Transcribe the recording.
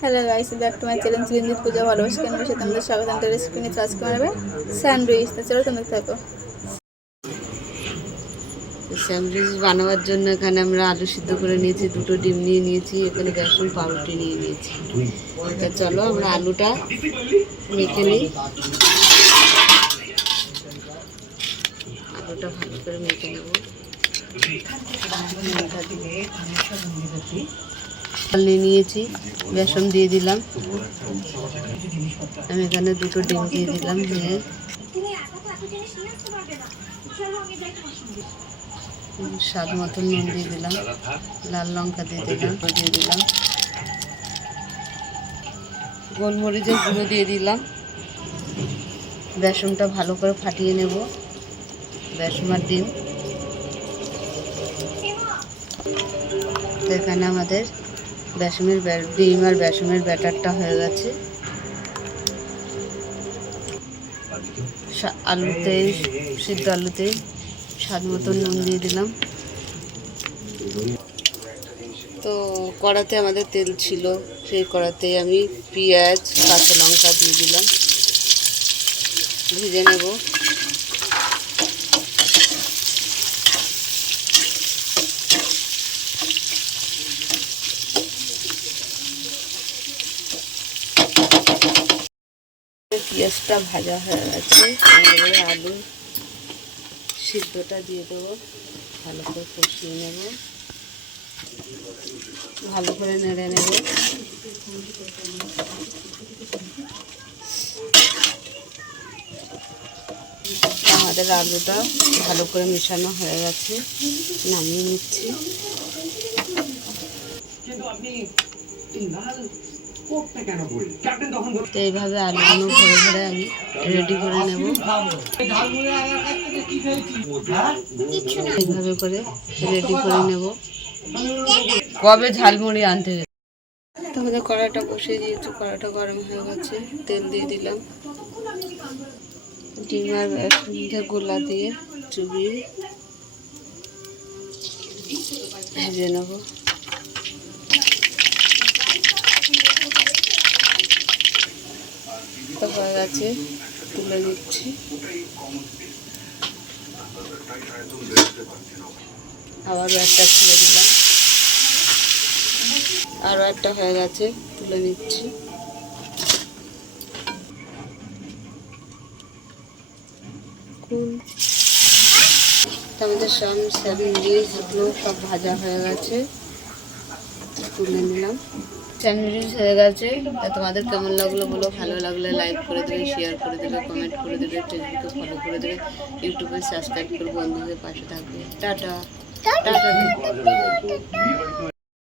Hello guys, back to my channel Chiranjit পূজা ভালোবাসা কেন বিষয়ে তোমাদের স্বাগত। আমাদের রেসিপি নিয়ে আজকে বানাবে স্যান্ডউইচ। তো চলো তোমরা থাকো। স্যান্ডউইচ বানাবার জন্য এখানে আমরা আলু সিদ্ধ করে নিয়েছি, দুটো ডিম নিয়ে নিয়েছি, এখানে বেসন পাউরুটি নিয়ে নিয়েছি। তা চলো আমরা আলুটা মেখে নিই। আলুটা ভালো করে মেখে নেব। নিয়ে নিয়েছি, বেসন দিয়ে দিলাম। আমি এখানে দুটো ডিম দিয়ে দিলাম, দিয়ে স্বাদ মতো নুন দিয়ে দিলাম, লাল লঙ্কা দিয়ে দিলাম, গোলমরিচের গুঁড়ো দিয়ে দিলাম। বেসনটা ভালো করে ফাটিয়ে নেব, বেসন আর ডিম। এখানে আমাদের ডিম আর বেসনের ব্যাটারটা হয়ে গেছে। সিদ্ধ আলুতে স্বাদ মতো নুন দিয়ে দিলাম। তো কড়াতে আমাদের তেল ছিল, সেই কড়াতে আমি পেঁয়াজ কাঁচা লঙ্কা দিয়ে দিলাম, ভেজে নেব। পেঁয়াজটা ভাজা হয়ে গেছে, এবারে আলু সিদ্ধটা দিয়ে দেবো, ভালো করে কষিয়ে নেব, ভালো করে নেড়ে নেব। আমাদের আলুটা ভালো করে মেশানো হয়ে গেছে, নামিয়ে নিচ্ছি। তো এইভাবে আলুগুলো ভরে ভরে আমি রেডি করে নেব। এইভাবে করে রেডি করে নেব। কবে ঝালমুড়ি আনতে গেছে? তাহলে কড়াইটা বসিয়ে দিয়েছি, কড়াইটা গরম হয়ে গেছে, তেল দিয়ে দিলাম। ডিম আর বেসন গোলা দিয়ে চুবিয়ে ভেজে নেব। তো হয়ে গেছে, তুলে নিচ্ছি। আবারও একটা তুলে দিলাম, আরও একটা হয়ে গেছে, তুলে নিচ্ছি। আমাদের স্যান্ডউইচগুলো সব ভাজা হয়ে গেছে, তুলে নিলাম। স্যান্ডউইচ হয়ে গেছে। তা তোমাদের কেমন লাগলো বলো, ভালো লাগলে লাইক করে দেবে, শেয়ার করে দেবে, কমেন্ট করে দেবে, ফেসবুকে ফলো করে দেবে, ইউটিউবে সাবস্ক্রাইব করে বন্ধুদের পাশে থাকবে। Tata tata.